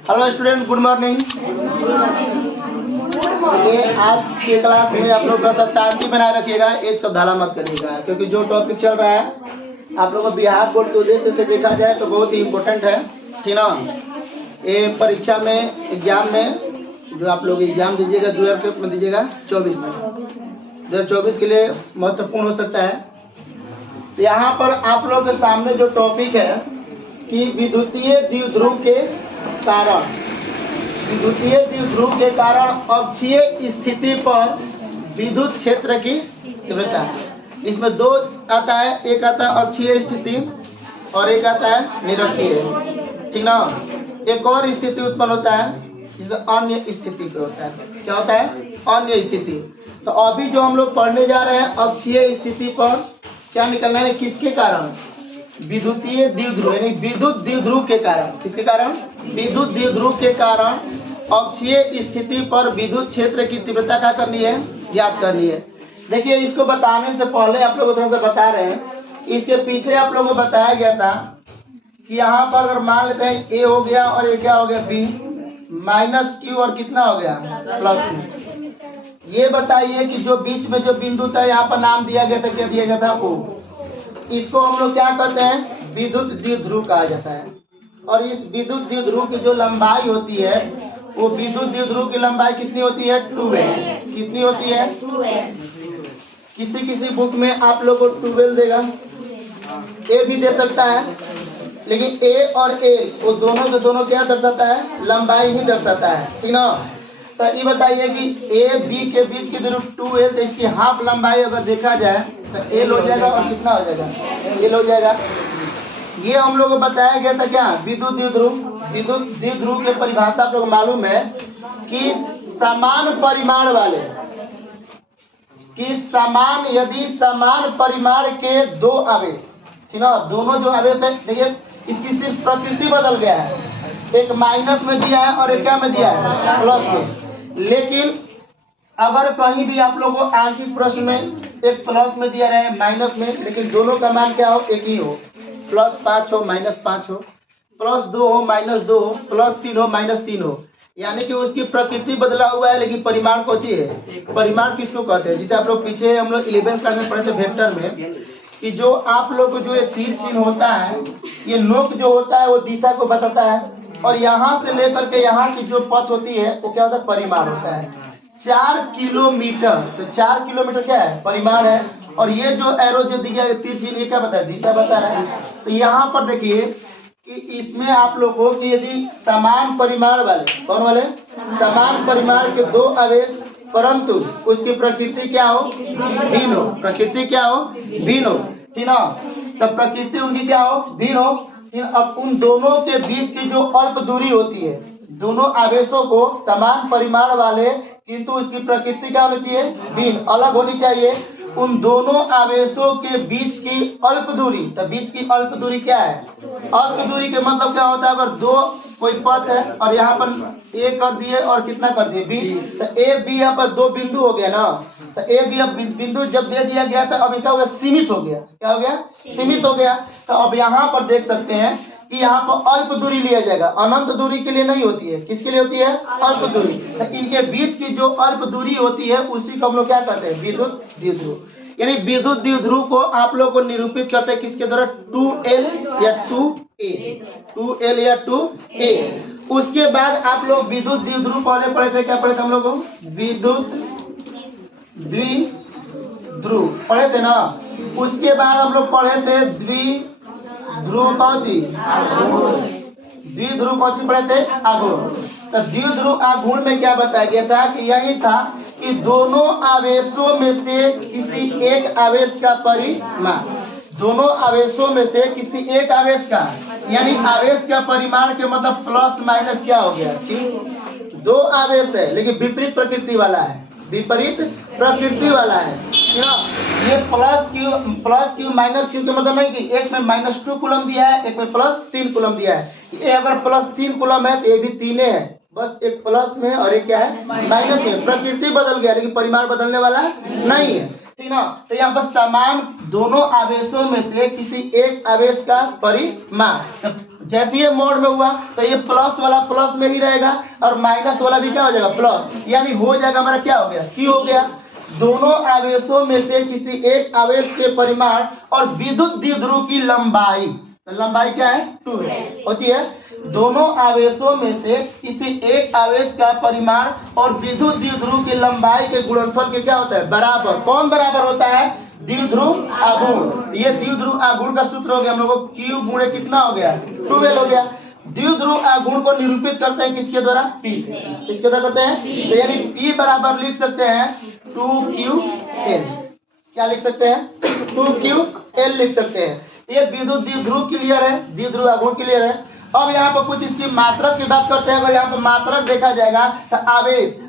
Hello student, good morning. ये आज के क्लास में आप लोग थोड़ा सा शांति बनाए रखिएगा, एक शब्द हल्ला मत करिएगा, क्योंकि जो टॉपिक चल रहा है आप लोगों को बिहार बोर्ड के उद्देश्य से देखा जाए तो बहुत ही इम्पोर्टेंट है, ठीक ना। ये परीक्षा में, एग्जाम में जो आप लोग एग्जाम दीजिएगा 2024 में दीजिएगा, 24 में 2024 के लिए महत्वपूर्ण हो सकता है। यहाँ पर आप लोग के सामने जो टॉपिक है कि विद्युतीय द्विध्रुव के कारण, विद्युतीय द्विध्रुव के कारण अक्षीय स्थिति पर विद्युत क्षेत्र की तीव्रता। इसमें दो आता है, एक आता है अक्षीय स्थिति और एक आता है निरक्षीय, ठीक ना। एक और स्थिति उत्पन्न होता है जिसे अन्य स्थिति पे होता है। क्या होता है? अन्य स्थिति। तो अभी जो हम लोग पढ़ने जा रहे हैं अक्षीय स्थिति पर क्या निकलना है, किसके कारण? विद्युतीय द्विध्रुव, यानी विद्युत द्विध्रुव के कारण। किसके कारण? विद्युत द्विध्रुव के कारण अक्षीय स्थिति पर विद्युत क्षेत्र की तीव्रता क्या करनी है, ज्ञात करनी है। देखिए, इसको बताने से पहले आप लोगों को थोड़ा सा बता रहे हैं, इसके पीछे आप लोगों को बताया गया था कि यहाँ पर अगर मान लेते हैं ए हो गया और ये क्या हो गया, बी माइनस क्यू और कितना हो गया, प्लस क्यू। ये बताइए कि जो बीच में जो बिंदु था यहाँ पर नाम दिया गया था, क्या दिया गया था, ओ। इसको हम लोग क्या कहते हैं, विद्युत द्विध्रुव कहा जाता है। और इस विद्युत द्विध्रुव की जो लंबाई होती है, वो विद्युत द्विध्रुव की लंबाई कितनी होती है, 2l। कितनी होती है, 2l। किसी किसी बुक में आप लोग को 2l देगा, ए भी दे सकता है, लेकिन ए और ए वो दोनों के दोनों क्या दर्शाता है, लंबाई ही दर्शाता है, ठीक ना। तो ये बताइए कि ए बी के बीच की दूरी 2l, तो इसकी हाफ लंबाई अगर देखा जाए तो एल हो जाएगा और कितना हो जाएगा, एल हो जाएगा। ये हम लोग को बताया गया था क्या, विद्युत द्विध्रुव। विद्युत द्विध्रुव की परिभाषा आप लोग मालूम है कि समान परिमाण वाले, कि समान, यदि समान परिमाण के दो आवेश, ठीक ना, दोनों जो आवेश है, देखिए इसकी सिर्फ प्रकृति बदल गया है, एक माइनस में दिया है और एक क्या में दिया है, प्लस में। लेकिन अगर कहीं भी आप लोगों को आंशिक प्रश्न में एक प्लस में दिया रहे माइनस में, लेकिन दोनों का मान क्या हो, एक ही हो, +5 हो -5 हो, +2 हो -2 हो, +3 हो -3 हो, यानी कि उसकी प्रकृति बदला हुआ है लेकिन परिमाण कौन सी है, परिमाण किसको कहते हैं। जिसे आप लोग पीछे हम लोग 11th क्लास में पढ़े थे वेक्टर में, कि जो आप लोग को जो ये तीर चिन्ह होता है, ये नोक जो होता है वो दिशा को बताता है, और यहाँ से लेकर के यहाँ की जो पथ होती है वो क्या होता है, परिमाण होता है। 4 किलोमीटर, तो 4 किलोमीटर क्या है, परिमाण है। और ये जो एरो जो दिया है तीर चिन्ह, ये क्या बता है, दिशा बता रहा है। तो यहाँ पर देखिए कि इसमें आप लोगों की यदि समान परिमाण वाले, कौन वाले, समान परिमाण के दो आवेश, परंतु उसकी प्रकृति क्या हो, भिन्न हो, प्रकृति क्या हो, भिन्न हो, ठीक ना। तो प्रकृति उनकी क्या हो, भिन्न हो। अब उन दोनों के बीच की जो अल्प दूरी होती है, दोनों आवेशों को समान परिमाण वाले किंतु उसकी प्रकृति क्या होनी चाहिए, भिन्न, अलग होनी चाहिए। उन दोनों आवेशों के बीच की अल्प दूरी, तो बीच की अल्प दूरी क्या है, अल्प दूरी के मतलब क्या होता है, अगर दो कोई पथ है और यहाँ पर ए कर दिए और कितना कर दिए, बी, तो ए बी यहाँ पर दो बिंदु हो गया ना। तो ए बी अब बिंदु जब दे दिया गया तो अब क्या हो गया, सीमित हो गया। क्या हो गया, सीमित हो गया। तो अब यहाँ पर देख सकते हैं कि यहाँ पर अल्प दूरी लिया जाएगा, अनंत दूरी के लिए नहीं होती है, किसके लिए होती है, अल्प दूरी। तो इनके बीच की जो अल्प दूरी होती है उसी को हम लोग क्या कहते हैं, विद्युत द्विध्रुव। यानी विद्युत द्विध्रुव को आप लोग को निरूपित करते हैं किसके द्वारा, 2l या 2a, 2l या 2a। उसके बाद आप लोग विद्युत द्विध्रुव पहले पढ़े थे, क्या पढ़े थे हम लोग, विद्युत द्विध्रुव पढ़े थे ना। उसके बाद हम लोग पढ़े थे द्विध्रुव कौची, द्विध्रुव कौची पढ़े थे, आघूर्ण। तो द्विध्रुव आघूर्ण में क्या बताया गया था कि यही था कि दोनों आवेशों में से किसी एक आवेश का परिमाण, दोनों आवेशों में से किसी एक आवेश का, यानी आवेश का परिमाण के मतलब प्लस माइनस क्या हो गया, कि दो आवेश है लेकिन विपरीत प्रकृति वाला है, विपरीत प्रकृति वाला है ना। ये प्लस क्यू माइनस क्यू के मतलब नहीं कि एक में -2 कूलम दिया है, एक में +3 कूलम दिया है। ये अगर +3 कूलम है तो ये भी 3 है, बस एक प्लस में और एक क्या है, माइनस में। प्रकृति बदल गया लेकिन परिमाण बदलने वाला नहीं है, ठीक ना। तो यहाँ पर समान दोनों आवेशों में से किसी एक आवेश का परिमाण, जैसे ये मोड में हुआ तो ये प्लस वाला प्लस में ही रहेगा और माइनस वाला भी क्या हो जाएगा प्लस, यानी हो जाएगा हमारा क्या हो गया Q हो गया। दोनों आवेशों में से किसी एक आवेश के परिमाण और विद्युत द्विध्रुव की लंबाई, तो लंबाई क्या है 2 है, होती है। दोनों आवेशों में से किसी एक आवेश का परिमाण और विद्युत द्विध्रुव की लंबाई के गुणनफल के क्या होता है बराबर। कौन बराबर होता है? द्विध्रुव आघूर्ण। ये द्विध्रुव आघूर्ण का सूत्र हो गया हम लोगों को Q गुणे कितना हो गया 2L हो गया। द्विध्रुव आघूर्ण को निरूपित करते हैं किसके द्वारा? P से। किसके द्वारा करते हैं? तो यानी P बराबर लिख सकते हैं 2QL। क्या लिख सकते हैं? 2QL लिख सकते हैं। ये विद्युत द्विध्रुव क्लियर है, द्विध्रुव आघूर्ण क्लियर है। अब यहाँ पर कुछ इसकी मात्रक की बात करते हैं। अगर यहाँ पर मात्रक देखा जाएगा तो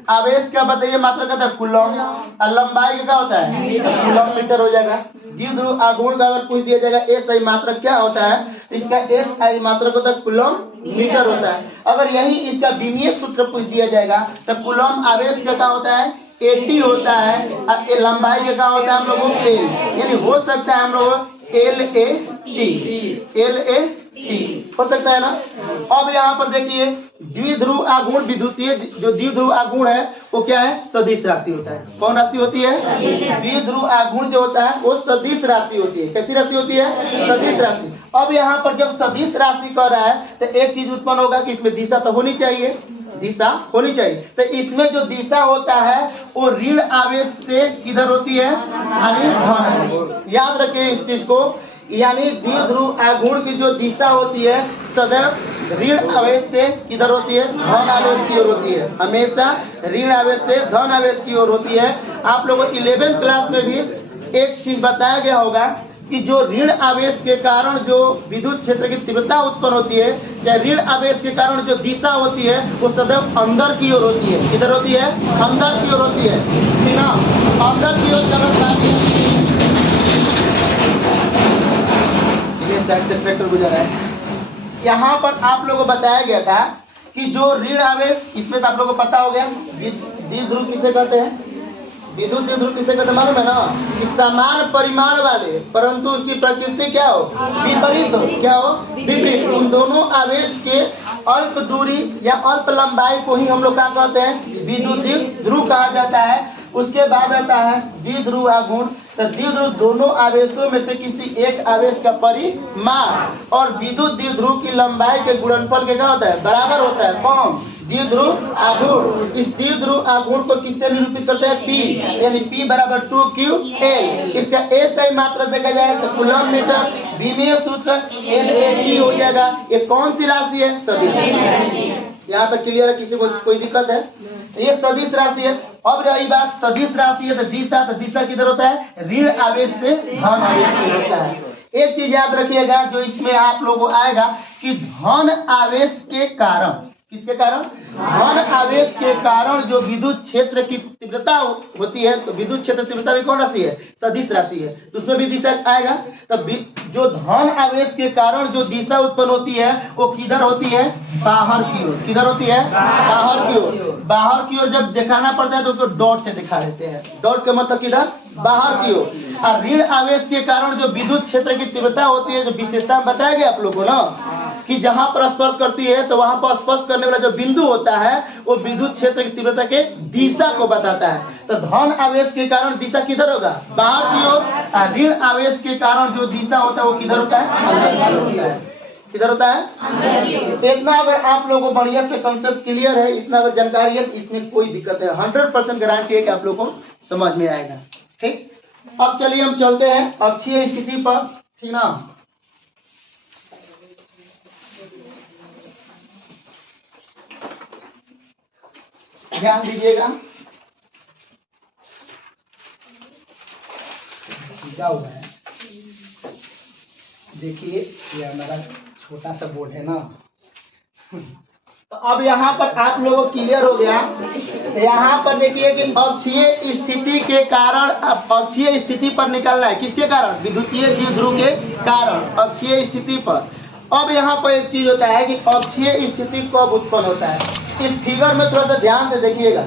आवेश का बताइए मात्रक कहता है कूलम, और लंबाई का क्या होता है कूलम मीटर हो जाएगा। द्विध्रुव आघूर्ण का अगर पूछ दिया जाएगा SI मात्रक क्या होता है, तो इसका SI मात्रक होता है कूलम मीटर होता है। अगर यही इसका विमीय सूत्र पूछ दिया जाएगा तो कूलम आवेश का क्या होता है 80 होता है, और लंबाई का क्या होता है हम लोगों को L, यानी हो सकता है हम लोग LAT हो सकता है ना। अब यहाँ पर देखिए द्विध्रुव आघूर्ण विद्युतीय जो द्विध्रुव आघूर्ण है वो क्या है सदिश राशि होता है। कौन राशि होती है? द्विध्रुव आघूर्ण जो होता है वो सदिश राशि होती है। कैसी राशि होती है? सदिश राशि। अब यहाँ पर जब सदिश राशि कर रहा है तो एक चीज उत्पन्न होगा कि इसमें दिशा तो होनी चाहिए, दिशा होनी चाहिए। तो इसमें जो दिशा होता है वो ऋण आवेश से किधर होती है? याद रखिए इस चीज को, यानी द्विध्रुव आघूर्ण की जो दिशा होती है सदैव ऋण आवेश से किधर होती है? धन आवेश की ओर होती है। हमेशा ऋण आवेश से धन आवेश की ओर होती है। आप लोगों को 11th क्लास में भी एक चीज बताया गया होगा कि जो ऋण आवेश के कारण जो विद्युत क्षेत्र की तीव्रता उत्पन्न होती है, चाहे ऋण आवेश के कारण जो दिशा होती है वो सदैव अंदर की ओर होती है। किधर होती है? अंदर की ओर होती है, ठीक ना। अंदर की ओर साइड से ट्रैक्टर गुजर है। यहाँ पर आप लोगों को बताया गया था कि जो ऋण आवेश, इसमें तो आप लोगों को पता हो गया द्विध्रुव किसे कहते हैं, विद्युत द्विध्रुव किसे कहते हैं मालूम है ना, कि समान परिमाण वाले परंतु उसकी प्रकृति क्या हो विपरीत हो, क्या हो विपरीत। उन दोनों आवेश के अल्प दूरी या अल्प लंबाई को ही हम लोग क्या कहते हैं विद्युत द्विध्रुव कहा जाता है। उसके बाद आता है द्विध्रुव आघूर्ण। तो द्विध्रुव दोनों आवेशों में से किसी एक आवेश का परिमाण और विद्युत द्विध्रुव की लंबाई के गुणनफल के क्या होता है बराबर होता है। कौन? द्विध्रुव आघूर्ण। इस द्विध्रुव आघूर्ण को किससे निरूपित करते हैं? P, यानी P बराबर 2QL। इसका SI मात्रा देखा जाए तो कूलम मीटर, विमीय सूत्र LAT हो जाएगा। ये कौन सी राशि है? सदिश राशि। यहाँ तक क्लियर है? किसी को कोई दिक्कत है? ये सदिश राशि है। अब रही बात सदिश राशि है तो दिशा किधर होता है? ऋण आवेश से धन आवेश में होता है। एक चीज याद रखिएगा जो इसमें आप लोगों को आएगा कि धन आवेश के कारण, किसके कारण? धन आवेश के कारण जो विद्युत क्षेत्र की तीव्रता होती है, तो विद्युत क्षेत्र तीव्रता भी कौन राशि है? सदिश राशि है। तो उसमें भी दिशा आएगा। तब जो धन आवेश के कारण जो दिशा उत्पन्न होती है वो किधर होती है? बाहर की ओर। किधर होती है? बाहर की ओर। बाहर की ओर जब दिखाना पड़ता है तो उसको डॉट से दिखा देते हैं। डॉट का मतलब किधर? बाहर की ओर। और ऋण आवेश के कारण जो विद्युत क्षेत्र की तीव्रता होती है, जो विशेषता बताया गया आप लोगों को ना, कि जहां पर स्पर्श करती है तो वहां पर स्पर्श करने वाला जो बिंदु होता है वो विद्युत क्षेत्र की तीव्रता के दिशा को बताता है। तो धन आवेश के कारण दिशा किधर होगा? बाहर की ओर। ऋण आवेश के कारण जो दिशा होता है वो किधर होता है? अंदर की ओर होता है। किधर होता है? इतना अगर आप लोगों को बढ़िया से कंसेप्ट क्लियर है, इतना अगर जानकारी है, इसमें कोई दिक्कत है 100% गारंटी है कि आप लोगों को समझ में आएगा। ठीक, अब चलिए हम चलते हैं अक्षीय स्थिति पर, ठीक ना। ध्यान दीजिएगा, क्या हुआ है देखिए, ये हमारा छोटा सा बोर्ड है ना। तो अब यहाँ पर आप लोगों को क्लियर हो गया। यहाँ पर देखिए कि अक्षीय स्थिति के कारण, अक्षीय स्थिति पर निकलना है। किसके कारण? विद्युतीय द्विध्रुव के कारण अक्षीय स्थिति पर। अब यहाँ पर एक चीज होता है कि अक्षीय स्थिति कब उत्पन्न होता है। इस फिगर में थोड़ा सा ध्यान से देखिएगा।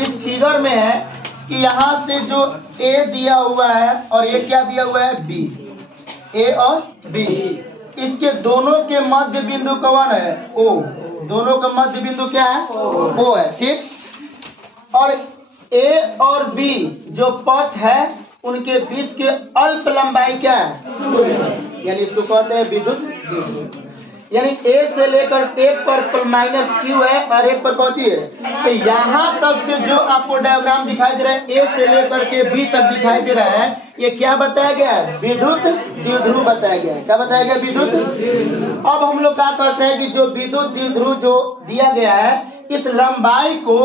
इस फिगर में है कि यहाँ से जो A दिया हुआ है और ये क्या दिया हुआ है? B, A और B। इसके दोनों के मध्य बिंदु कौन है? ओ। दोनों का मध्य बिंदु क्या है? ओ है, ठीक। और ए और बी जो पथ है उनके बीच के अल्प लंबाई क्या है? यानी इसको कहते हैं विद्युत द्विध्रुव। यानी ए से लेकर टेप पर माइनस क्यू है और एक पर कौन सी है? तो यहाँ तक से जो आपको डायग्राम दिखाई दे रहा है ए से लेकर के बी तक दिखाई दे रहा है, ये क्या बताया गया है? विद्युत द्विध्रुव बताया गया है। क्या बताया गया? विद्युत। अब हम लोग क्या करते हैं कि जो विद्युत द्विध्रुव जो दिया गया है इस लंबाई को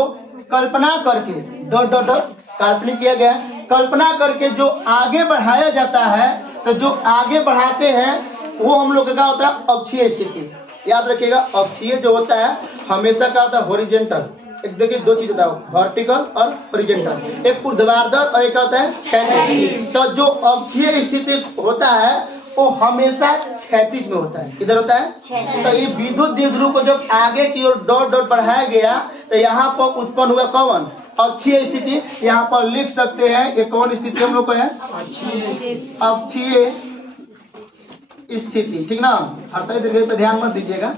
कल्पना करके डॉट डॉट डॉट काल्पनिक किया गया, कल्पना करके जो आगे बढ़ाया जाता है, तो जो आगे बढ़ाते हैं वो हम लोग का क्या होता है? अक्षीय स्थिति। याद रखिएगा, अक्षीय जो होता है हमेशा क्या होता है? हॉरिजॉन्टल। एक देखिए दो चीज बताओ, वर्टिकल और हॉरिजॉन्टल, एक ऊर्ध्वाधर और एक होता है क्षैतिज। तो जो अक्षीय स्थिति होता है वो हमेशा क्षैतिज में होता है। किधर होता है? तो ये विद्युत द्विध्रुव को जब आगे की ओर डॉट डॉट बढ़ाया गया तो यहाँ पर उत्पन्न हुआ कौन? अक्षीय स्थिति। यहाँ पर लिख सकते हैं ये कौन स्थिति हम लोग को है? अक्षीय स्थिति, ठीक ना। हर्षित दीर्घ पे ध्यान मत दीजिएगा,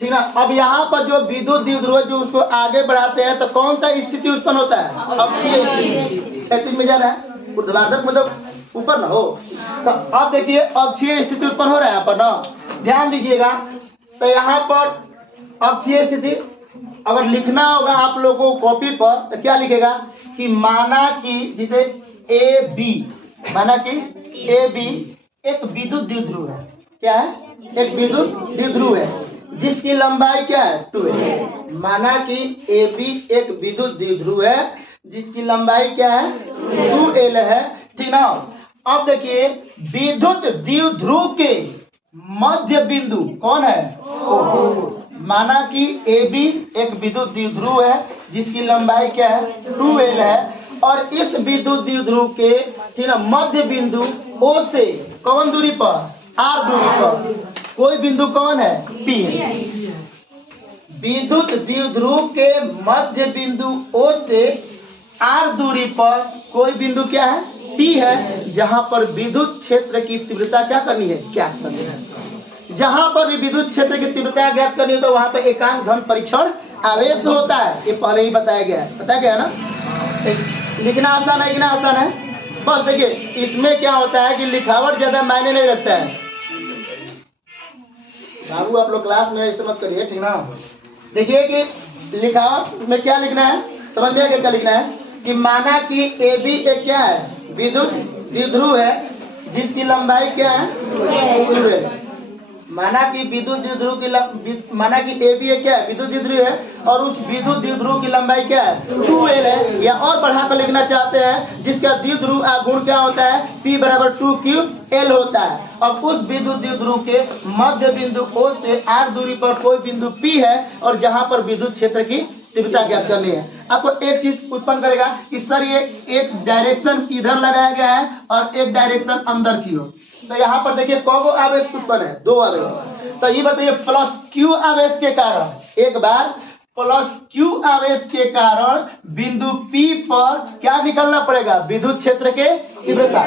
ठीक ना। अब यहाँ पर जो विद्युत द्विध्रुव जो उसको आगे बढ़ाते हैं तो कौन सा स्थिति उत्पन्न होता है? अक्षीय स्थिति। क्षैतिज में जाना है, ऊर्ध्वाधर मतलब ऊपर ना हो। तो अब देखिए अक्षीय स्थिति उत्पन्न हो रहा है यहाँ पर ना, ध्यान दीजिएगा। तो यहाँ पर अक्षीय स्थिति अगर लिखना होगा आप लोगों को कॉपी पर तो क्या लिखेगा कि माना कि जिसे ए बी, माना कि ए बी एक विद्युत द्विध्रुव है। क्या है? एक विद्युत द्विध्रुव है जिसकी लंबाई क्या है? 2l। माना कि ए बी एक विद्युत द्विध्रुव है जिसकी लंबाई क्या है? 2l है, ठीक ना। अब देखिए विद्युत द्विध्रुव के मध्य बिंदु कौन है? ओ। माना कि ए बी एक विद्युत द्विध्रुव है जिसकी लंबाई क्या है? 2l है। और इस विद्युत द्विध्रुव के, ठीक ना, मध्य बिंदु ओ से कौन दूरी पर? r दूरी पर कोई बिंदु कौन है? P है। विद्युत द्विध्रुव के मध्य बिंदु O से r दूरी पर कोई बिंदु क्या है? P है, जहां पर विद्युत क्षेत्र की तीव्रता क्या करनी है? ज्ञात करनी है। जहां पर भी विद्युत क्षेत्र की तीव्रता ज्ञात करनी है तो वहां पर एकांक धन परीक्षण आवेश होता है। ये पहले ही बताया गया है, बताया गया है ना। लिखना आसान है कि ना? आसान है। बस देखिए इसमें क्या होता है कि लिखावट ज्यादा मायने नहीं रखता है। बाबू आप लोग क्लास में ऐसे मत करिए, ठीक ना। देखिए कि लिखावट में क्या लिखना है, समझ में आ गया क्या लिखना है? कि माना कि ए बी एक क्या है? विद्युत द्विध्रुव है जिसकी लंबाई क्या है? 2l। माना कि विद्युत द्विध्रुव की माना कि ए बी क्या है? विद्युत द्विध्रुव है और उस विद्युत द्विध्रुव की लंबाई क्या है? 2l है। या और बढ़ाकर लिखना चाहते हैं जिसका द्विध्रुव गुण क्या होता है? P बराबर 2ql होता है। अब उस विद्युत द्विध्रुव के मध्य बिंदु O से r दूरी पर कोई बिंदु P है और जहां पर विद्युत क्षेत्र की तीव्रता ज्ञात करनी है। आपको एक चीज उत्पन्न करेगा कि सर ये एक डायरेक्शन इधर लगाया गया है और एक डायरेक्शन अंदर की ओर। तो यहाँ पर देखिए कौन आवेश उत्पन्न है? 2 आवेश। तो ये बताइए प्लस क्यू आवेश के कारण, एक बार प्लस क्यू आवेश के कारण बिंदु P पर क्या निकलना पड़ेगा? विद्युत क्षेत्र के तीव्रता।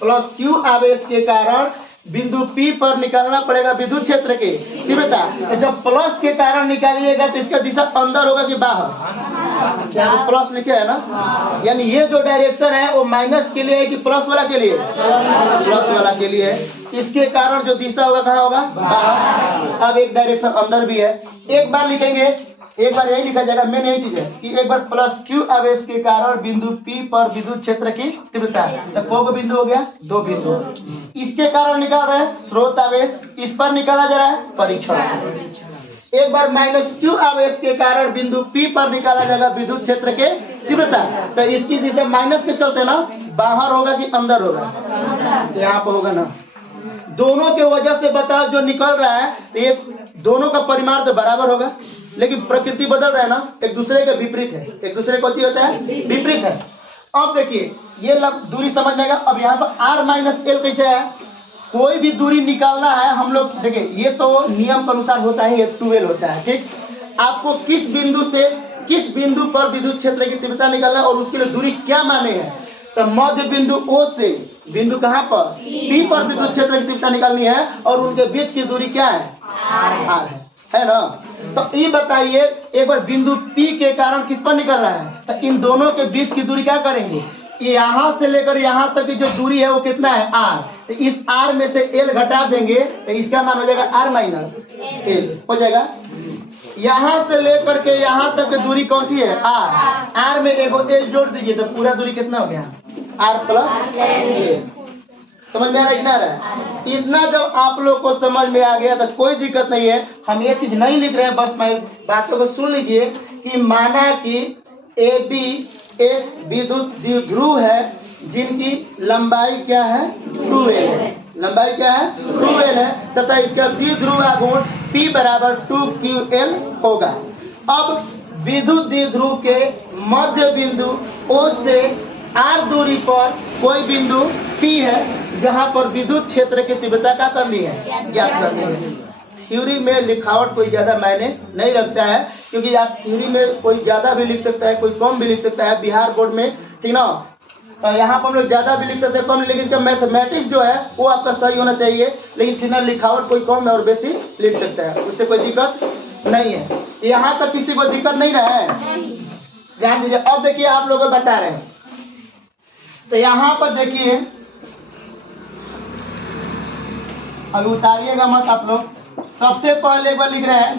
प्लस क्यू आवेश के कारण बिंदु P पर निकालना पड़ेगा विद्युत क्षेत्र के तीव्रता। जब प्लस के कारण निकालिएगा तो इसका दिशा अंदर होगा कि बाहर? क्या प्लस लिखे है ना, यानी ये जो डायरेक्शन है वो माइनस के लिए है कि प्लस वाला के लिए? प्लस वाला के लिए है। इसके कारण जो दिशा होगा कहाँ होगा? बाहर। अब एक डायरेक्शन अंदर भी है। एक बार लिखेंगे, एक बार यही लिखा जाएगा, मेन यही चीज है कि एक बार प्लस क्यू आवेश के कारण बिंदु P पर विद्युत क्षेत्र की तीव्रता। तो कौन बिंदु हो गया? 2 बिंदु। इसके कारण निकाल रहे हैं स्रोत आवेश, इस पर निकाला जा रहा है परीक्षण। एक बार माइनस क्यू आवेश के कारण बिंदु P पर निकाला जाएगा विद्युत क्षेत्र के तीव्रता। तो इसकी दिशा माइनस के चलते ना बाहर होगा कि अंदर होगा? तो यहाँ पर होगा ना। दोनों के वजह से बताओ जो निकल रहा है तो ये दोनों का परिमाण तो बराबर होगा, लेकिन प्रकृति बदल रहा है ना, एक दूसरे के विपरीत है। एक दूसरे को चीज होता है विपरीत है। अब देखिए ये दूरी समझ में आएगा। अब यहाँ पर r माइनस एल कैसे है? कोई भी दूरी निकालना है हम लोग, देखिए ये तो नियम के अनुसार होता है, ये 2l होता है, ठीक। आपको किस बिंदु से किस बिंदु पर विद्युत क्षेत्र की तीव्रता निकालना है और उसके लिए दूरी क्या माने हैं। तो मध्य बिंदु O से बिंदु कहाँ पर P पर विद्युत क्षेत्र की तीव्रता निकालनी है और उनके बीच की दूरी क्या है R है ना। तो ये बताइए एक बार बिंदु P के कारण किस पर निकल रहा है, तो इन दोनों के बीच की दूरी क्या करेंगे, यहाँ से लेकर यहाँ तक की जो दूरी है वो कितना है R, तो इस R में से L घटा देंगे तो इसका मान हो जाएगा R माइनस L हो जाएगा। यहाँ से लेकर के यहाँ तक की दूरी कौन सी है R में एगो L जोड़ दीजिए तो पूरा दूरी कितना हो गया R प्लस L। समझ में आ रहा है कितना रहा है। इतना जब आप लोग को समझ में आ गया तो कोई दिक्कत नहीं है, हम ये चीज नहीं लिख रहे हैं, बस मैं बातों को सुन लीजिए कि माना कि AB एक विद्युत द्विध्रुव है जिनकी लंबाई क्या है 2L है, लंबाई क्या है 2L है तथा इसका द्विध्रुव आघूर्ण P बराबर 2QL होगा। अब विद्युत द्विध्रुव के मध्य बिंदु O से R दूरी पर कोई बिंदु P है जहां पर विद्युत क्षेत्र की तीव्रता क्या करनी है ज्ञात करनी है। थ्योरी में लिखावट कोई ज्यादा मायने नहीं रखता है, क्योंकि आप थ्योरी में कोई ज्यादा भी लिख सकता है कोई कम भी लिख सकता है बिहार बोर्ड में, ठीक ना। तो यहाँ पर हम लोग ज्यादा भी लिख सकते हैं कम, लेकिन इसका मैथमेटिक्स जो है वो आपका सही होना चाहिए, लेकिन ठीक ना लिखावट कोई कम है और बेसी लिख सकता है, उससे कोई दिक्कत नहीं है। यहाँ तक किसी को दिक्कत नहीं रहा है, ध्यान दीजिए। अब देखिए आप लोग बता रहे हैं, तो यहाँ पर देखिए अभी उतारिएगा मत आप लोग। सबसे पहले एक बार लिख रहे हैं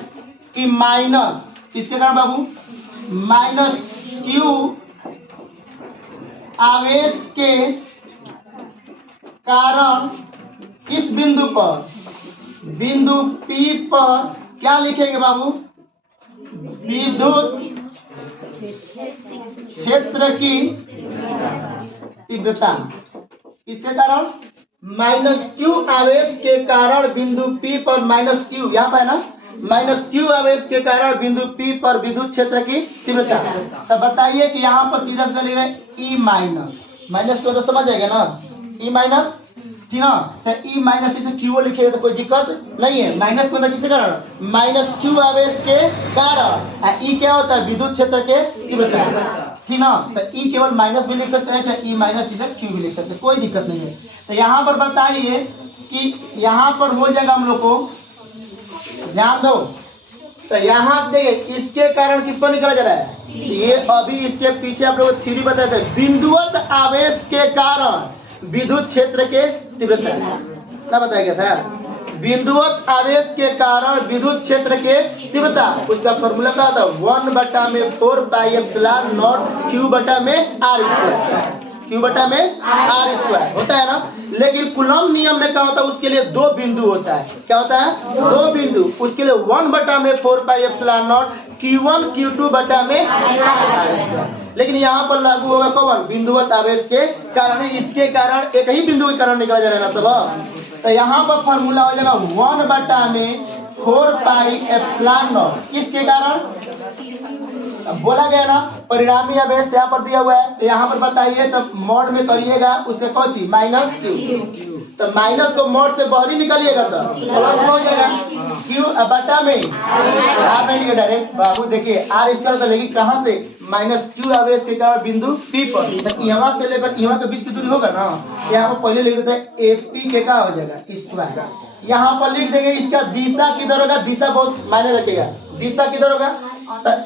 कि माइनस किसके कारण बाबू, माइनस Q आवेश के कारण इस बिंदु पर बिंदु P पर क्या लिखेंगे बाबू, विद्युत क्षेत्र की तीव्रता। इसके कारण माइनस Q आवेश के कारण बिंदु P पर माइनस Q, यहाँ पर ना माइनस Q आवेश के कारण बिंदु P पर विद्युत क्षेत्र की तीव्रता। तो बताइए कि यहाँ पर सीधा सीधा ले रहे हैं E माइनस, माइनस को तो समझ जाएगा ना, E माइनस, ठीक ना। चाहे E माइनस इसे Q लिखेगा तो कोई दिक्कत नहीं है। माइनस को मतलब किसके कारण, माइनस Q आवेश के कारण, E क्या होता है विद्युत क्षेत्र के तीव्रता, ठीक ना। तो E केवल माइनस भी लिख सकते हैं, चाहे E माइनस इसे Q भी लिख सकते हैं, कोई दिक्कत नहीं है। तो यहाँ पर बताइए कि यहाँ पर हो जाएगा हम लोग को, ध्यान दो। तो यहाँ से देखिए इसके कारण किस पर निकला जा रहा है, ये अभी इसके पीछे आप लोग थ्योरी बताए थे, बिंदुवत आवेश के कारण विद्युत क्षेत्र के तीव्रता क्या बताया गया था, बिंदुवत आवेश के कारण विद्युत क्षेत्र के तीव्रता। उसका फॉर्मूला क्या होता है 1/4 पाई एप्सिलॉन नॉट Q बटा में R स्क्वायर, Q बटा में R स्क्वायर होता है ना। लेकिन कूलॉम नियम में क्या होता है, उसके लिए दो बिंदु होता है, क्या होता है दो बिंदु, उसके लिए 1/4 pi epsilon not Q1 Q2 बटा में R। लेकिन यहाँ पर लागू होगा कौन, बिंदुवत आवेश के कारण, इसके कारण एक ही बिंदु के कारण निकला जा रहा है ना सब। तो यहाँ पर फॉर्मूला हो जाएगा 1/4 पाई एप्सिलॉन नॉट, किसके कारण बोला गया ना, परिणामी आवेश यहाँ पर दिया हुआ है। तो यहाँ पर बताइए तो मॉड में करिएगा उसके कौन सी माइनस Q, तो माइनस को मॉड से बाहर ही निकालिएगा तो प्लस हो जाएगा Q बटा में R नहीं डायरेक्ट बाबू। देखिए R स्क्वायर तो लेकिन कहाँ से, माइनस Q आवेश के कारण बिंदु P पर, तो यहाँ से लेकर यहाँ के बीच की दूरी होगा ना, यहाँ पर पहले लिख देते हैं AP के क्या हो जाएगा स्क्वायर, यहाँ पर लिख देंगे इसका दिशा किधर होगा, दिशा बहुत मायने रखेगा, दिशा किधर होगा,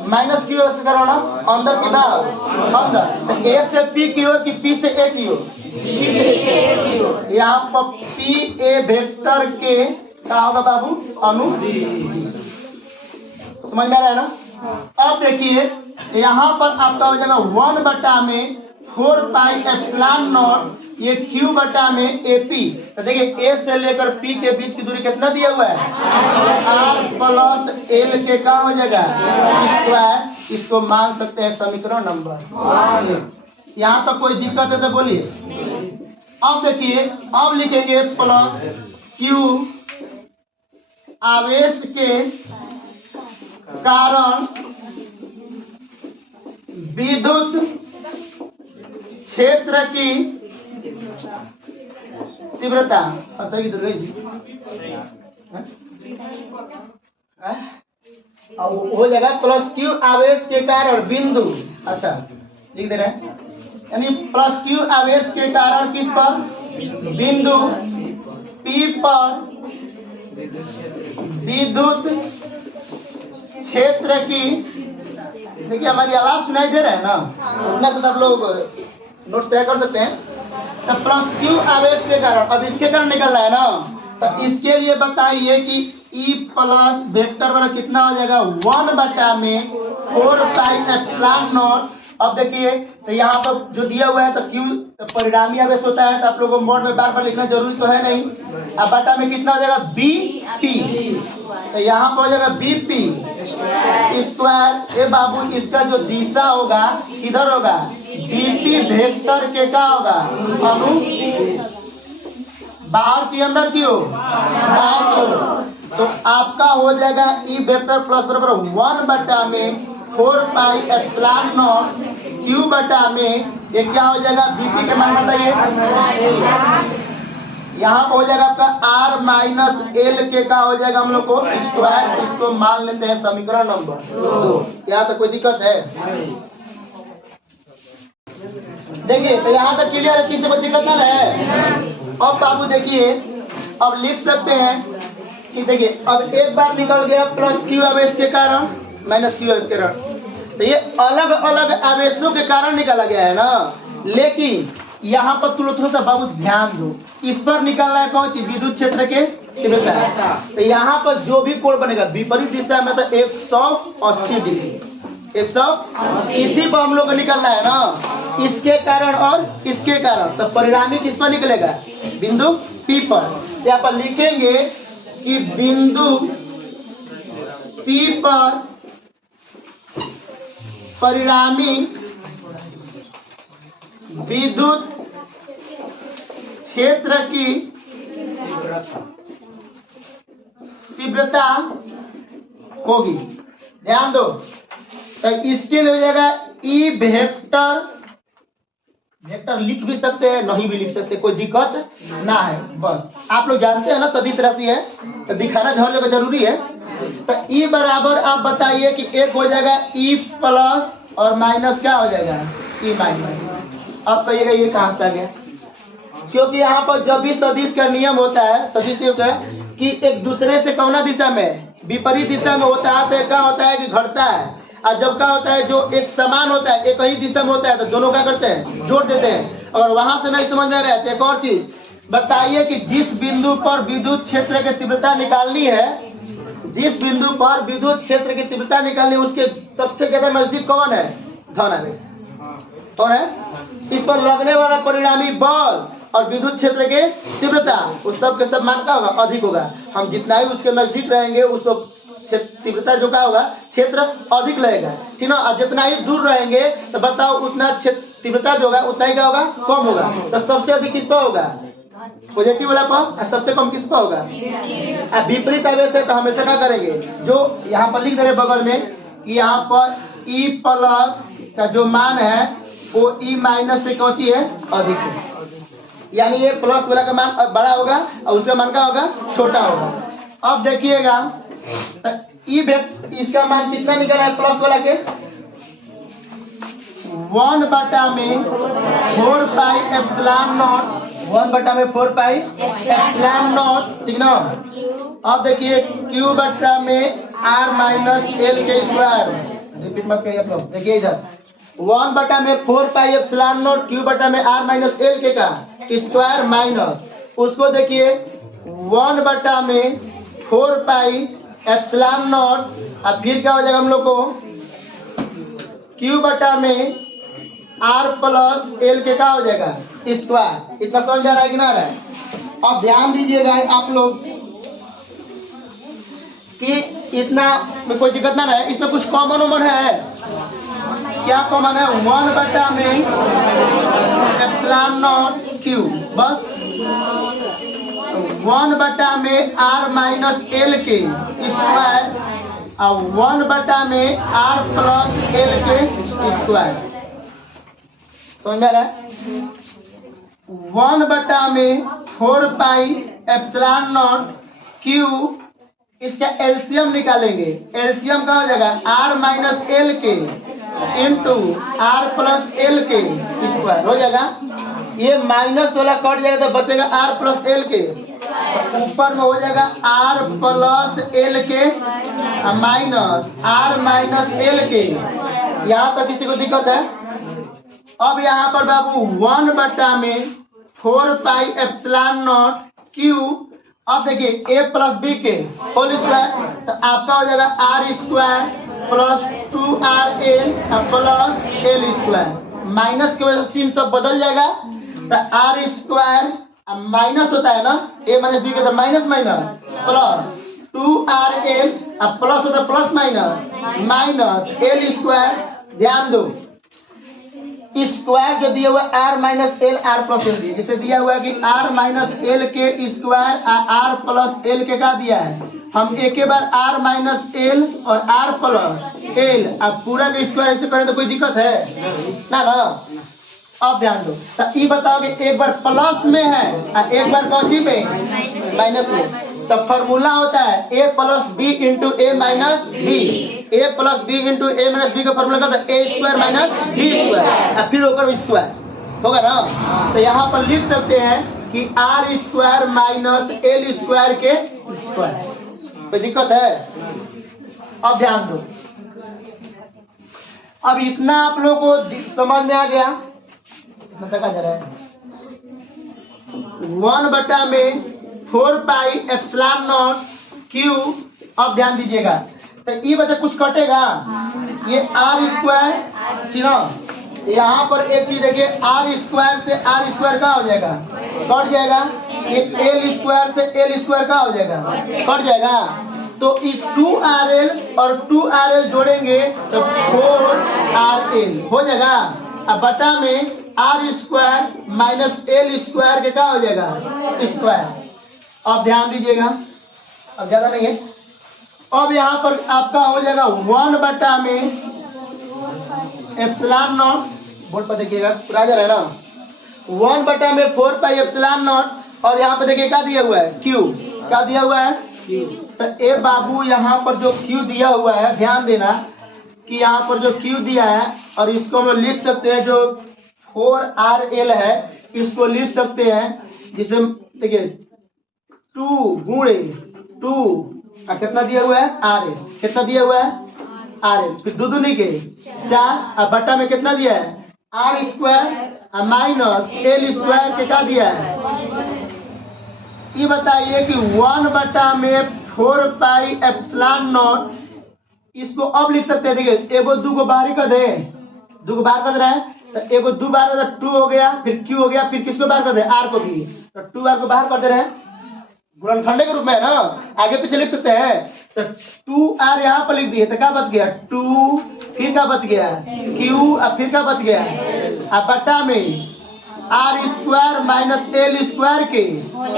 माइनस Q से करना अंदर की बाहर, अंदर, तो A से P की ओर कि P से A की ओर, यहाँ पर P A वेक्टर के क्या होगा बाबू अनुदिश, समझ में आ रहा है ना। अब देखिए यहाँ पर आपका हो जाएगा 1/4 पाई एप्सिलॉन नॉट ये Q बटा में AP। तो देखिए A से लेकर P के बीच की दूरी कितना दिया हुआ है R प्लस L के का हो जाएगा स्क्वायर, इसको मान सकते हैं समीकरण नंबर। यहाँ तक कोई दिक्कत है तो बोलिए। अब देखिए अब लिखेंगे प्लस Q आवेश के कारण विद्युत क्षेत्र की तीव्रता, सही तो जी हो जाएगा प्लस Q आवेश के कारण बिंदु, अच्छा लिख दे रहे हैं यानी प्लस क्यू आवेश के कारण किस पर, बिंदु P पर विद्युत क्षेत्र की, देखिए हमारी आवाज सुनाई दे रहा है ना, उतना से सब लोग नोट तय कर सकते हैं। तो प्लस क्यू आवेश के कारण, अब इसके कारण निकल रहा है ना, तो इसके लिए बताइए कि E प्लस वेक्टर वाला कितना हो जाएगा, 1/4πε0। अब देखिए तो यहाँ पर जो दिया हुआ है तो Q तो परिणामी आवेश होता है, तो आप लोगों को बोर्ड में बार बार लिखना जरूरी तो है नहीं। अब बटा में कितना हो जाएगा, BP, तो यहाँ पर हो जाएगा BP स्क्वायर। ए बाबू इसका जो दिशा होगा किधर होगा, BP वेक्टर के क्या होगा, अनु बाहर की अंदर की हो, बाहर की हो। तो आपका हो जाएगा E वेक्टर प्लस बराबर 1/4πε0 Q बटा में ये क्या हो जाएगा, BP के मान बताइए, यहाँ पर हो जाएगा आपका R माइनस L के का हो जाएगा हम लोग को स्क्वायर। इसको मान लेते हैं समीकरण नंबर 2। यहाँ तक कोई दिक्कत है, देखिए तो यहाँ तक क्लियर है, किसी को दिक्कत ना है। अब बाबू देखिए अब लिख सकते हैं कि देखिए अब एक बार निकल गया प्लस क्यू आवेश के कारण माइनस क्यू आवेश के कारण, तो ये अलग अलग आवेशों के कारण निकाला गया है ना। लेकिन यहाँ पर थोड़ा सा बाबू ध्यान दो, इस पर निकल रहा है कौन सी, विद्युत क्षेत्र के तीव्रता। तो यहाँ पर जो भी कोण बनेगा विपरीत दिशा में तो 180 डिग्री, 180, इसी पर हम लोग को निकलना है ना, इसके कारण और इसके कारण। तो परिणामी किस पर निकलेगा, बिंदु P पर। यहाँ पर लिखेंगे कि बिंदु P पर परिणामी विद्युत क्षेत्र की तीव्रता होगी। ध्यान दो, तो इसके लिए हो जाएगा E वेक्टर, वेक्टर लिख भी सकते हैं नहीं भी लिख सकते, कोई दिक्कत ना है। बस आप लोग जानते हैं ना सदिश राशि है तो दिखाना हर जगह जरूरी है। तो E बराबर आप बताइए कि एक हो जाएगा E प्लस और माइनस क्या हो जाएगा, E माइनस। अब कहिएगा ये कहाँ से आ गया, क्योंकि यहाँ पर जब भी सदिश का नियम होता है, सदिश युक्त है कि एक दूसरे से कौना दिशा में, विपरीत दिशा में होता है, तो क्या होता है कि घटता है। और जब क्या होता है जो एक समान होता है, एक ही दिशा में होता है, तो दोनों क्या करते हैं, जोड़ देते हैं। अगर वहां से नहीं समझ में रहे तो एक और चीज बताइए कि जिस बिंदु पर विद्युत क्षेत्र की तीव्रता निकालनी है, जिस बिंदु पर विद्युत क्षेत्र की तीव्रता निकालनी है, उसके सबसे ज्यादा नजदीक कौन है, धन आवेश कौन है। इस पर लगने वाला परिणामी बल और विद्युत क्षेत्र के तीव्रता उस सब के सब मान का होगा, अधिक होगा। हम जितना ही उसके नजदीक रहेंगे उसको तीव्रता जो क्या होगा, क्षेत्र अधिक लगेगा, ठीक ना। और जितना ही दूर रहेंगे तो बताओ उतना तीव्रता जो होगा उतना ही क्या होगा, कम होगा। तो सबसे अधिक किस पर होगा, पॉजिटिव वाला पर, और सबसे कम किस पर होगा, विपरीत आवेश है तो हमेशा क्या करेंगे, जो यहाँ पर लिख दे रहे बगल में, यहाँ पर E प्लस का जो मान है वो E माइनस से कौची है, अधिक है। यानी ये प्लस वाला का मान बड़ा होगा और उसका मान का होगा, छोटा होगा। अब देखिएगा E इसका मान कितना निकला है प्लस वाला के, 1/4πε0, 1/4πε0, ठीक ना। अब देखिए Q बटा में R माइनस L के स्क्वायर, रिपीट मत करिए आप लोग। देखिए इधर 1/4πε0 Q बटा में R माइनस L के का स्क्वायर माइनस, उसको देखिए 1/4πε0, अब फिर क्या हो जाएगा हम लोग को Q बटा में R प्लस L के का हो जाएगा स्क्वायर। इतना समझ आ रहा है कि ना आ रहा है। अब ध्यान दीजिएगा आप लोग कि इतना में कोई दिक्कत ना है, इसमें कुछ कॉमन वॉमन है, क्या कॉमन है, 1/ε0 Q, बस 1/में R माइनस L के स्क्वायर और 1/में R प्लस L के स्क्वायर। समझ में आ रहा है। 1/में 4πε0 Q, इसका एलसीएम निकालेंगे, एलसीएम का हो जाएगा R माइनस L के इंटू आर प्लस एल के स्क्वायर हो जाएगा। ये माइनस वाला कट जाएगा तो बचेगा आर प्लस एल के, तो ऊपर में हो जाएगा आर प्लस एल के माइनस आर माइनस एल के। यहाँ तक किसी को दिक्कत है? अब यहाँ पर बाबू 1 में 4 पाई एप्सिलॉन नॉट क्यू, अब देखिए ए प्लस बी के होल स्क्वायर, तो आपका हो जाएगा R square plus 2 RL plus L square. Minus की वजह से चिन्ह सब बदल जाएगा, तो आर स्क्वायर माइनस होता है ना, ए माइनस बी का minus minus plus 2RL plus होता है plus minus minus L square. ध्यान दो स्क्वायर जो दिया हुआ R minus L R plus L दिया, जिसे दिया हुआ है कि आर माइनस एल के स्क्वायर आर प्लस एल के का दिया है, हम एक बार आर माइनस एल और आर प्लस एल अब पूरा का स्क्वायर ऐसे करें तो कोई दिक्कत है ना ना। अब ध्यान दो, तो ये बताओ कि एक बार प्लस में है और एक बार कौची में माइनस में, तो फॉर्मूला होता है ए प्लस बी इंटू ए माइनस बी। ए प्लस बी इंटू ए माइनस बी का फॉर्मूला क्या होता है? ए स्क्वायर माइनस बी स्क्वायर और फिर ऊपर स्क्वायर होगा ना। तो यहाँ पर लिख सकते हैं कि R square minus L square के स्क्वायर। कोई दिक्कत है? अब ध्यान दो, अब इतना आप लोग को समझ में आ गया। देखा जा रहा है 1 में 4 पाई एप्सिलॉन नॉट क्यू। अब ध्यान दीजिएगा, तो ये वजह कुछ कटेगा, ये आर स्क्वायर ठीक है। यहाँ पर एक चीज देखिए, आर स्क्वायर से आर स्क्वायर का हो जाएगा कट जाएगा, ये एल स्क्वायर से एल स्क्वायर का हो जाएगा कट जाएगा। तो इस 2RL और 2RL जोड़ेंगे तो 4RL हो जाएगा। अब बटा में R square minus L square के क्या हो जाएगा स्क्वायर। अब ध्यान दीजिएगा, अब ज्यादा नहीं है। अब यहाँ पर आपका हो जाएगा 1 में एप्सिलॉन नॉट, बोर्ड पर देखिएगा पूरा जा रहा है ना, 1 में 4 पाई एप्सिलॉन नॉट और यहाँ पर देखिए क्या दिया हुआ है क्यू, क्या दिया हुआ है क्यू। तो ए बाबू यहाँ पर जो क्यू दिया हुआ है, ध्यान देना कि यहाँ पर जो क्यू दिया है और इसको हम लिख सकते हैं जो 4RL है, इसको लिख सकते हैं जिसे देखिए 2 गुणे 2 कितना दिया हुआ है RL, कितना दिया हुआ है RL, फिर दो दूनी के 4 और बट्टा में कितना दिया है R square minus L square के क्या दिया है। ये बताइए कि 1 में 4 पाई एप्सिलॉन नॉट, इसको अब लिख सकते हैं, देखिए एगो दो को बाहर कर दे, दो को बाहर कर रहा है, तो एगो 2 बार 2 हो गया, फिर क्यू हो गया, फिर किसको बाहर कर दे आर को भी, तो 2R को बाहर कर दे रहे हैं, गुणनखंड के रूप में है ना, आगे पीछे लिख सकते हैं। तो 2R यहाँ पर लिख दिए तो क्या बच गया 2, फिर क्या बच गया क्यू और फिर क्या बच गया अब बट्टा में R square minus L square के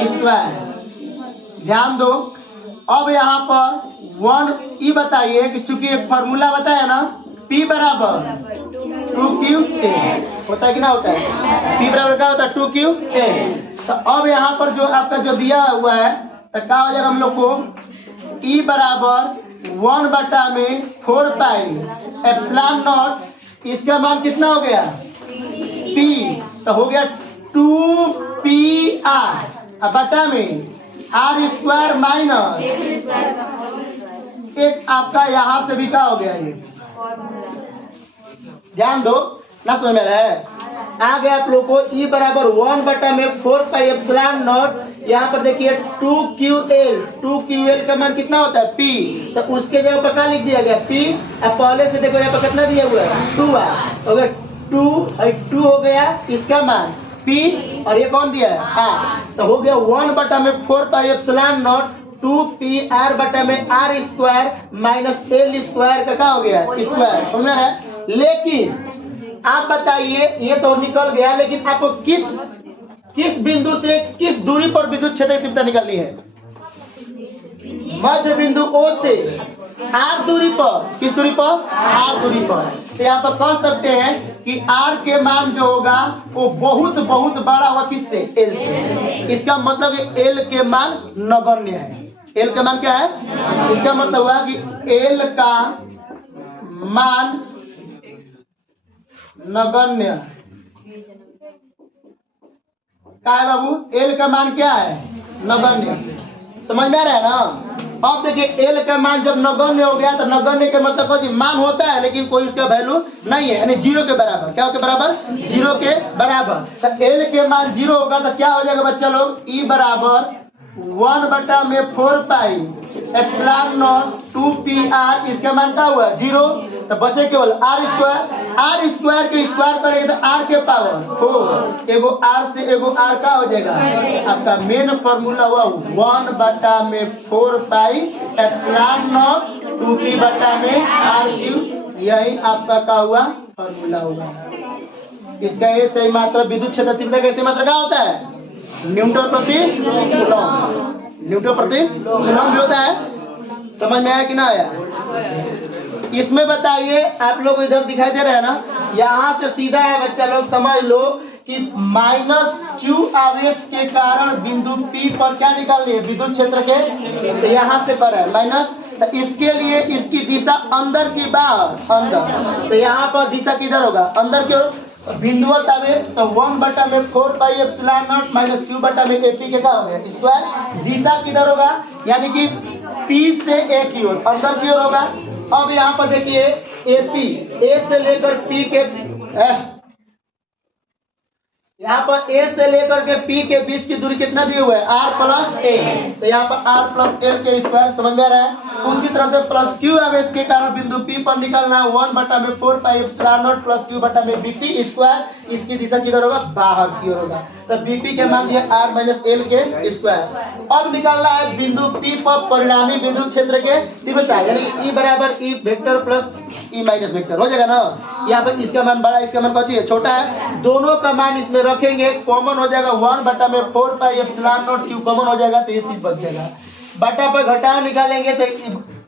स्क्वायर। ध्यान दो, अब यहाँ पर 1 ये बताइए कि चूंकि एक फॉर्मूला बताया ना P बराबर 2QA होता है कि ना होता है, P बराबर क्या होता है 2QA। तो अब यहाँ पर जो आपका जो दिया हुआ है तो क्या हो जाएगा हम लोग को E बराबर 1 में 4 पाई एप्सिलॉन नॉट, इसका मान कितना हो गया P, तो हो गया 2PR अब बटा में आर स्क्वायर माइनस एक आपका यहाँ से भी क्या हो गया ये, ध्यान दो ना समझ में रहा है। आ गया आप लोग को E बराबर 1 में 4 पाई एप्सिलॉन नॉट, यहाँ पर देखिए 2QL का मान कितना होता है P, तो उसके जगह पर क्या लिख दिया गया P। अब पहले से देखो यहाँ पर कितना दिया हुआ है 2R, हो गया 2 हो गया इसका मान P और ये कौन दिया है R, तो हो गया 1 में 4 पाई एप्सिलॉन नॉट 2PR में R square minus L square का क्या हो गया स्क्वायर, समझ रहा है। लेकिन आप बताइए ये तो निकल गया, लेकिन आपको किस बिंदु से किस दूरी पर विद्युत क्षेत्र की तीव्रता निकालनी है, मध्य बिंदु O से R दूरी पर, किस दूरी पर R दूरी पर। तो यहाँ पर कह सकते हैं कि R के मान जो होगा वो बहुत बहुत बड़ा होगा किससे L से, इसका मतलब है L के मान नगण्य है। L का मान क्या है, इसका मतलब हुआ कि L का मान नगण्य। क्या है बाबू? एल का मान क्या है? नगण्य। समझ में आ रहा है ना? अब देखिए एल का मान जब नगण्य हो गया तो नगण्य के मतलब मान होता है लेकिन कोई उसका वैल्यू नहीं है, यानी 0 के बराबर। क्या के बराबर? 0 के बराबर। तो एल के मान 0 होगा तो क्या हो जाएगा बच्चा लोग? ई बराबर 1/4 पाई एप्सिलॉन नॉट 2pr। इसका मान क्या हुआ? 0। तो बचे केवल आर स्क्वायर। आर स्क्वायर के स्क्वायर करेंगे तो आर के पावर 4। एगो आर से एगो आर का हो जाएगा आपका मेन फॉर्मूला हुआ 1/4 पाई एप्सिलॉन नॉट 2p/r³। यही आपका क्या हुआ? फॉर्मूला हुआ। इसका ये सही मात्रा विद्युत क्षेत्र तीव्रता कैसे मात्रा क्या होता है? न्यूटन प्रति कूलॉम। न्यूटन प्रति कूलॉम भी होता है। समझ में आया कि ना आया? इसमें बताइए आप लोग इधर दिखाई दे रहा है ना, यहाँ से सीधा है बच्चा लोग समझ लो कि -q आवेश के कारण बिंदु P पर क्या निकालनी है? विद्युत क्षेत्र के। तो यहाँ से कर है माइनस, तो इसके लिए इसकी दिशा अंदर की बाहर अंदर। तो यहाँ पर दिशा किधर होगा? अंदर की ओर। बिंदुवत आवेश तो 1/4 pi epsilon not minus q बटा में AP के क्या हो गया? स्क्वायर। दिशा किधर होगा? यानी कि P से A की ओर अंदर की ओर होगा। अब यहाँ पर देखिए AP A से लेकर P के यहाँ पर A से लेकर के P के बीच की दूरी कितना दी हुआ है? r+a। तो यहाँ पर r+l के स्क्वायर। समझ में आ रहा है? उसी तरह से प्लस q आवेश के कारण बिंदु P पर निकलना 1/4 pi epsilon not plus q बटा में BP स्क्वायर। इसकी दिशा किधर होगा? बाहर की ओर होगा। तो BP के मान दिया r-l के स्क्वायर। अब निकालना है बिंदु P पर परिणामी विद्युत क्षेत्र के तीव्रता, यानी कि E बराबर E vector plus E minus vector हो जाएगा ना। यहाँ पर इसका मान बड़ा, इसका मान कौन है? छोटा है। दोनों का मान इसमें रखेंगे, कॉमन हो जाएगा 1/4 pi epsilon not q common हो जाएगा तो ये चीज बच जाएगा। बटा पर घटाव निकालेंगे तो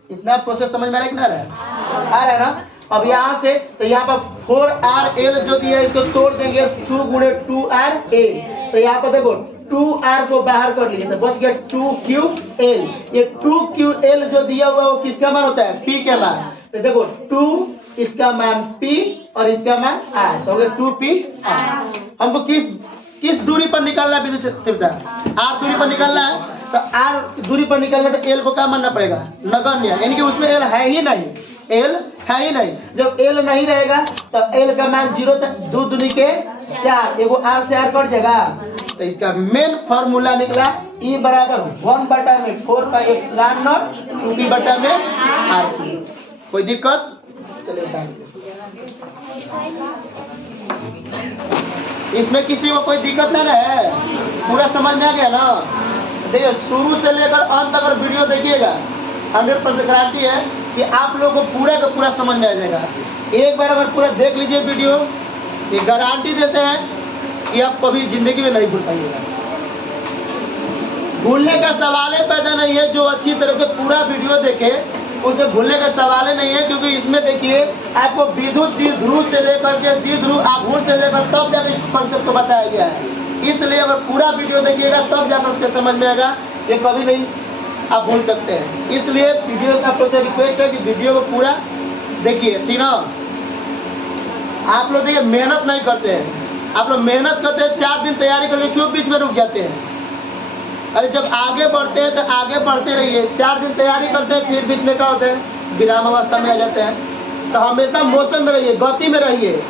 इतना प्रोसेस समझ में आ रहा है कि ना आ रहा है ना? अब यहाँ से तो यहाँ पर 4rl जो दिया है इसको तोड़ देंगे 2 गुणे 2ra। तो यहाँ पर देखो 2r को बाहर कर लिए तो बच गया 2ql। ये 2ql जो दिया हुआ है वो किसका मान होता है? P के मान। तो देखो 2 इसका मान P और इसका मान r, तो हो गया 2pr। हमको किस दूरी पर निकालना है विद्युत तीव्रता? r दूरी पर निकालना है। तो r दूरी पर निकालना तो l को क्या मानना पड़ेगा? नगण्य, यानी कि उसमें l है ही नहीं। l है ही नहीं। जब l नहीं रहेगा तो l का मान 0 तक 2 दूनी के 4, एगो r से r कट जाएगा। तो इसका मेन फॉर्मूला निकला E बराबर 1/4 पाई एप्सिलॉन नॉट 2p बटा में r3। कोई दिक्कत? चलिए इसमें किसी को कोई दिक्कत नहीं है? पूरा समझ में आ गया ना? देखिए शुरू से लेकर अंत अगर वीडियो देखिएगा 100% गारंटी है कि आप लोगों को पूरा का पूरा समझ में आ जाएगा। एक बार अगर पूरा देख लीजिए वीडियो, ये गारंटी देते हैं कि आप कभी जिंदगी में नहीं भूल पाइएगा। भूलने का सवाल ही पैदा नहीं है। जो अच्छी तरह से पूरा वीडियो देखे उसे भूलने का सवाल ही नहीं है, क्योंकि इसमें देखिए आपको विद्युत द्विध्रुव से लेकर के द्विध्रुव आघूर्ण से लेकर तब जाकर इस कॉन्सेप्ट को बताया गया है। इसलिए अगर पूरा वीडियो देखिएगा तब जाकर उसके समझ में आएगा, ये कभी नहीं आप भूल सकते हैं। इसलिए वीडियो आप लोग से रिक्वेस्ट है कि वीडियो को पूरा देखिए, ठीक ना? आप लोग देखिए मेहनत नहीं करते हैं। आप लोग मेहनत करते हैं 4 दिन तैयारी करके, क्यों बीच में रुक जाते हैं? अरे जब आगे बढ़ते हैं तो आगे बढ़ते रहिए। 4 दिन तैयारी करते हैं फिर बीच में क्या होते हैं? विराम अवस्था में आ जाते हैं। तो हमेशा मोशन में रहिए, गति में रहिए।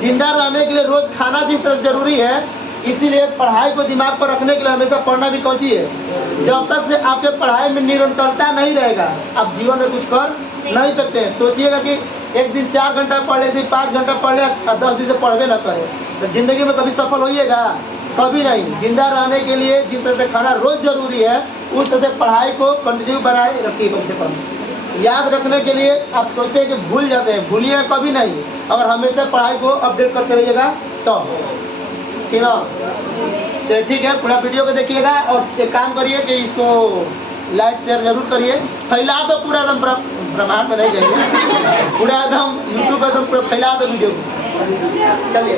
जिंदा रहने के लिए रोज खाना जिस तरह जरूरी है, इसीलिए पढ़ाई को दिमाग पर रखने के लिए हमेशा पढ़ना भी कौन सी है। जब तक से आपके पढ़ाई में निरंतरता नहीं रहेगा आप जीवन में कुछ कर नहीं सकते हैं। सोचिएगा कि एक दिन 4 घंटा पढ़ ले, एक दिन 5 घंटा पढ़ ले, 10 दिन से पढ़वे ना करे तो जिंदगी में कभी सफल होइएगा? कभी नहीं। जिंदा रहने के लिए जिस तरह से खाना रोज जरूरी है, उस तरह से पढ़ाई को कंटिन्यू बनाए रखिए। कम से कम याद रखने के लिए आप सोचते हैं कि भूल जाते हैं, भूलिएगा कभी नहीं। अगर हमेशा पढ़ाई को अपडेट करते रहिएगा तो ठीक ना? चलिए ठीक है, पूरा वीडियो को देखिएगा और एक काम करिए कि इसको लाइक शेयर जरूर करिए। फैला दो पूरा एकदम, ब्रह्मांड में नहीं जाइए, पूरा एकदम यूट्यूब पर एकदम पूरा फैला दो वीडियो को। चलिए।